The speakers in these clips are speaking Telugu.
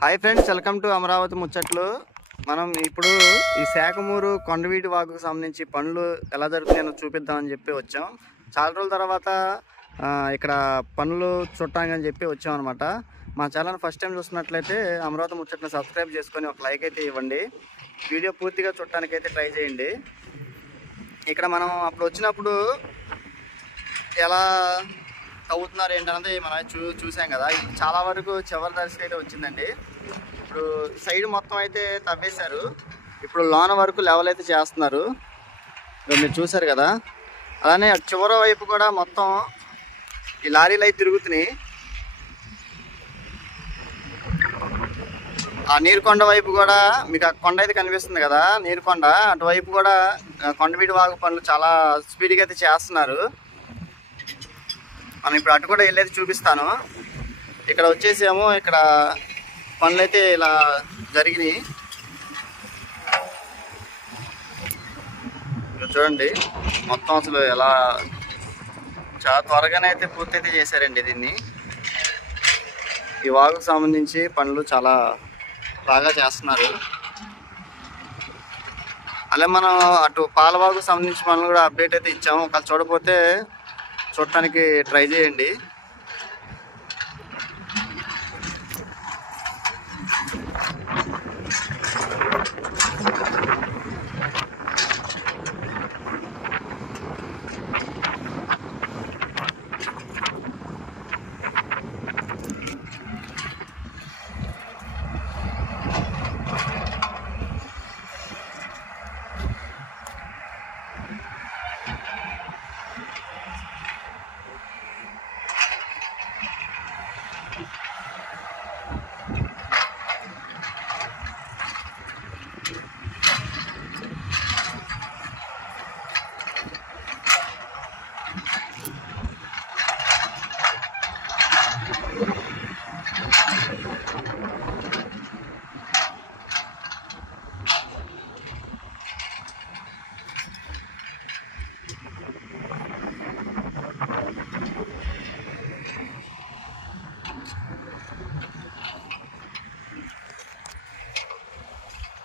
Hi friends, welcome to Amaravati ముచ్చట్లు. మనం ఇప్పుడు ఈ శాఖమూరు కొండవీటి వాగుకు సంబంధించి పనులు ఎలా జరుగుతున్నాయో చూపిద్దామని చెప్పి వచ్చాం. చాలా రోజుల తర్వాత ఇక్కడ పనులు చూడటానికి చెప్పి వచ్చాం అనమాట. మా ఛానల్ ఫస్ట్ టైం చూస్తున్నట్లయితే అమరావతి ముచ్చట్లను సబ్స్క్రైబ్ చేసుకొని ఒక లైక్ అయితే ఇవ్వండి. వీడియో పూర్తిగా చూడటానికి అయితే ట్రై చేయండి. ఇక్కడ మనం అప్పుడు వచ్చినప్పుడు ఎలా తవ్వుతున్నారు ఏంటన్నది మనం చూసాం కదా. చాలా వరకు చివరి దర్శనం అయితే వచ్చిందండి. ఇప్పుడు సైడ్ మొత్తం అయితే తవ్వేశారు. ఇప్పుడు లోన వరకు లెవెల్ అయితే చేస్తున్నారు, మీరు చూసారు కదా. అలానే చివరి వైపు కూడా మొత్తం ఈ లారీలు అయితే తిరుగుతున్నాయి. ఆ నీరుకొండ వైపు కూడా మీకు ఆ కొండ అయితే కనిపిస్తుంది కదా, నీరుకొండ అటువైపు కూడా కొండవీటి వాగు పనులు చాలా స్పీడ్గా అయితే చేస్తున్నారు. మనం ఇప్పుడు అటు కూడా వెళ్ళేది చూపిస్తాను. ఇక్కడ వచ్చేసేమో ఇక్కడ పనులు అయితే ఇలా జరిగినాయి. చూడండి మొత్తం అసలు ఎలా చాలా త్వరగానే అయితే పూర్తయితే చేశారండి దీన్ని. ఈ వాగుకు సంబంధించి పనులు చాలా బాగా చేస్తున్నారు. అలా మనం అటు పాలవాగుకు సంబంధించి పనులు కూడా అప్డేట్ అయితే ఇచ్చాము. ఒకవేళ చూడకపోతే చూడటానికి ట్రై చేయండి.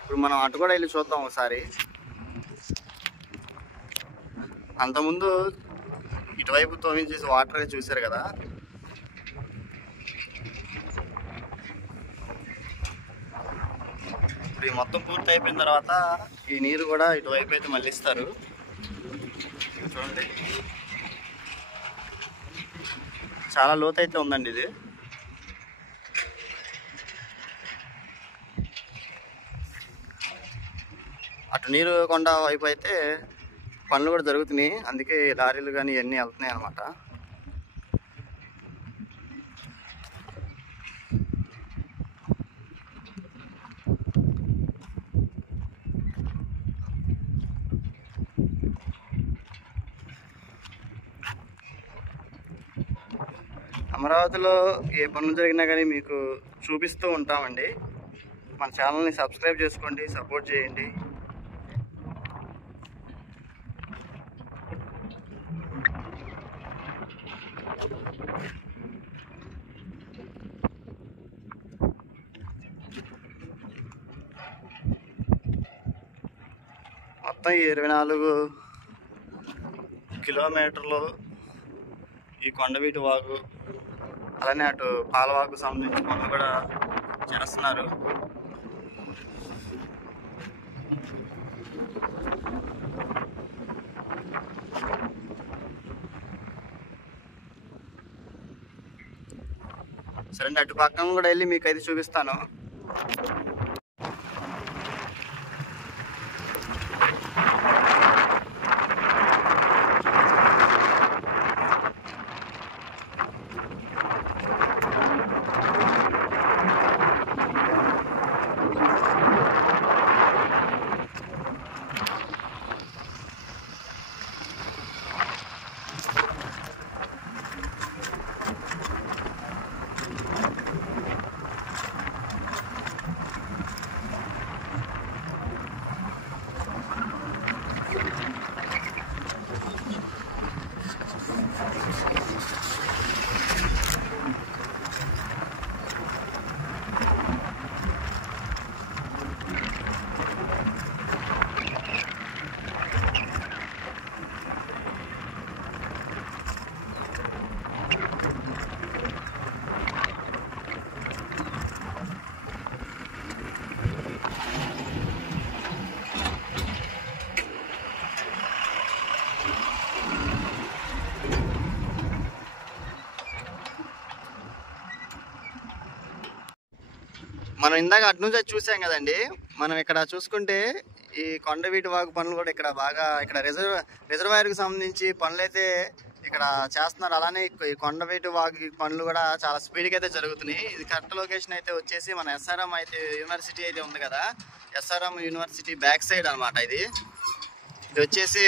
ఇప్పుడు మనం అటు కూడా వెళ్ళి చూద్దాం ఒకసారి. అంతకుముందు ఇటువైపు తోమించేసి వాటర్ చూసారు కదా. ఇప్పుడు ఈ మొత్తం పూర్తి అయిపోయిన తర్వాత ఈ నీరు కూడా ఇటువైపు అయితే మళ్ళిస్తారు. చూడండి చాలా లోతైతే ఉందండి ఇది. అటు నీరు కొండ వైపు అయితే పనులు కూడా జరుగుతున్నాయి, అందుకే లారీలు కానీ ఇవన్నీ వెళ్తున్నాయి అన్నమాట. అమరావతిలో ఏ పనులు జరిగినా కానీ మీకు చూపిస్తూ ఉంటామండి. మన ఛానల్ని సబ్స్క్రైబ్ చేసుకోండి, సపోర్ట్ చేయండి. మొత్తం 24 కిలోమీటర్లు ఈ కొండవీటి వాగు, అలానే అటు పాలవాగు సంబంధించి పనులు కూడా చేస్తున్నారు. సరే అండి, అటు పక్కన కూడా వెళ్ళి మీకు అయితే చూపిస్తాను. మనం ఇందాక అటు నుంచి చూసాం కదండి. మనం ఇక్కడ చూసుకుంటే ఈ కొండవీటి వాగు పనులు కూడా ఇక్కడ బాగా ఇక్కడ రిజర్వాయర్కి సంబంధించి పనులు అయితే ఇక్కడ చేస్తున్నారు. అలానే ఈ కొండవీటి వాగు పనులు కూడా చాలా స్పీడ్గా అయితే జరుగుతున్నాయి. ఇది కరెక్ట్ లొకేషన్ అయితే వచ్చేసి మన ఎస్ఆర్ఎం అయితే యూనివర్సిటీ అయితే ఉంది కదా, ఎస్ఆర్ఎం యూనివర్సిటీ బ్యాక్ సైడ్ అనమాట. ఇది వచ్చేసి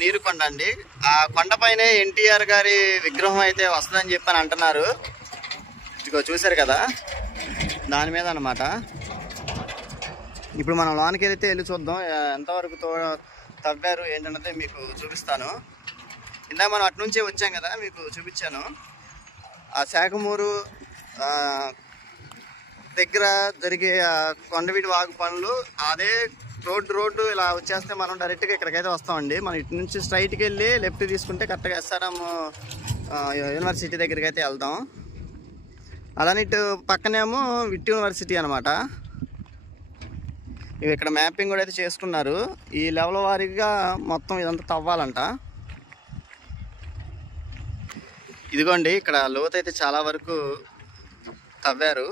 నీరుకొండ అండి. ఆ కొండపైనే ఎన్టీఆర్ గారి విగ్రహం అయితే వస్తుందని చెప్పని అంటున్నారు. ఇదిగో చూసారు కదా, దాని మీద అనమాట. ఇప్పుడు మనం లోనికి వెళ్తే వెళ్ళి చూద్దాం ఎంతవరకు తవ్వారు ఏంటన్నది మీకు చూపిస్తాను. ఇందాక మనం అటు నుంచే వచ్చాం కదా, మీకు చూపించాను. ఆ శాఖమూరు దగ్గర జరిగే కొండవీటి వాగు పనులు అదే రోడ్డు ఇలా వచ్చేస్తే మనం డైరెక్ట్గా ఇక్కడికైతే వస్తామండి. మనం ఇటు నుంచి స్ట్రైట్కి వెళ్ళి లెఫ్ట్ తీసుకుంటే కరెక్ట్గా ఎస్ఆర్ఎం యూనివర్సిటీ దగ్గరికి అయితే వెళ్దాం. అలానే ఇటు పక్కనేమో విట్ యూనివర్సిటీ అనమాట. ఇవి ఇక్కడ మ్యాపింగ్ కూడా అయితే చేసుకున్నారు. ఈ లెవెల్ వారీగా మొత్తం ఇదంతా తవ్వాలంట. ఇదిగోండి, ఇక్కడ లోతు అయితే చాలా వరకు తవ్వారు.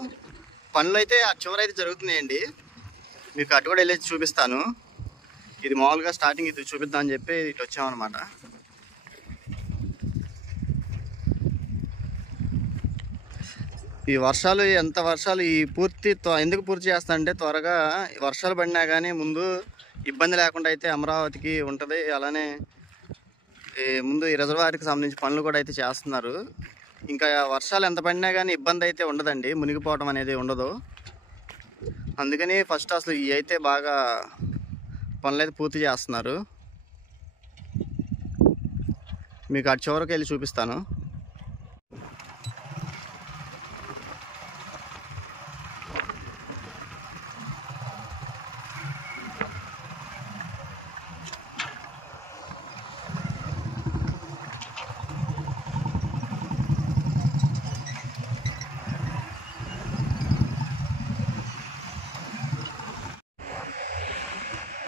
పనులు అయితే ఆ చివరి అయితే జరుగుతున్నాయండి. మీకు అటు కూడా వెళ్ళేసి చూపిస్తాను. ఇది మామూలుగా స్టార్టింగ్ ఇది చూపిద్దామని చెప్పి ఇటు వచ్చామన్నమాట. ఈ వర్షాలు ఈ ఎందుకు పూర్తి చేస్తానంటే త్వరగా వర్షాలు పడినా కానీ ముందు ఇబ్బంది లేకుండా అయితే అమరావతికి ఉంటుంది. అలానే ముందు ఈ రిజర్వాయర్కి సంబంధించి పనులు కూడా అయితే చేస్తున్నారు. ఇంకా వర్షాలు ఎంత పడినా కానీ ఇబ్బంది అయితే ఉండదండి, మునిగిపోవడం అనేది ఉండదు. అందుకని ఫస్ట్ అసలు ఇవి అయితే బాగా పనులు అయితే పూర్తి చేస్తున్నారు. మీకు అటు చివరికి వెళ్ళి చూపిస్తాను.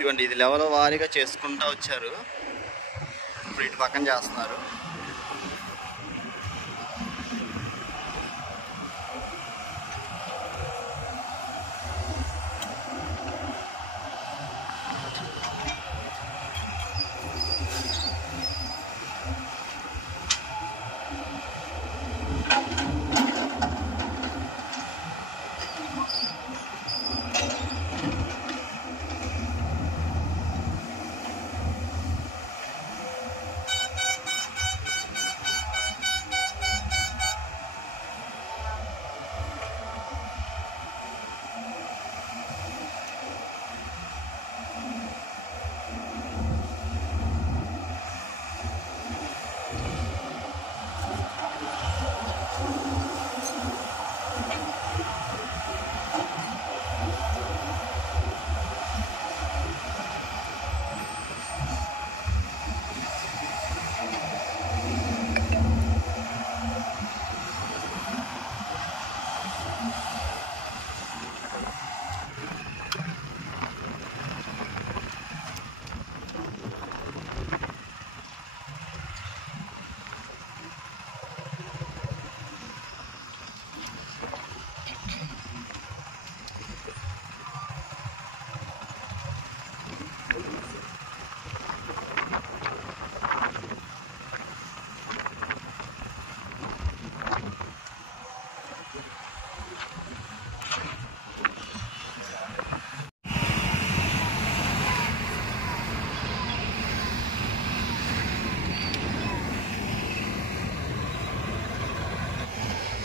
ఇవ్వండి, ఇది లెవెల్ వారీగా చేసుకుంటూ వచ్చారు. ఇప్పుడు ఇటు పక్కన చేస్తున్నారు.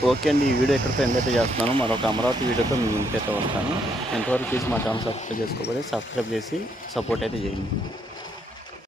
ఓకే అండి, ఈ వీడియో ఎక్కడితో ఎండ్ అయితే చేస్తున్నాను. మరొక అమరావతి వీడియోతో మీ ముందుకైతే వస్తాను. ఎంతవరకు తీసి మా ఛానల్ సబ్స్క్రైబ్ చేసుకోకపోతే సబ్స్క్రైబ్ చేసి సపోర్ట్ అయితే చేయండి.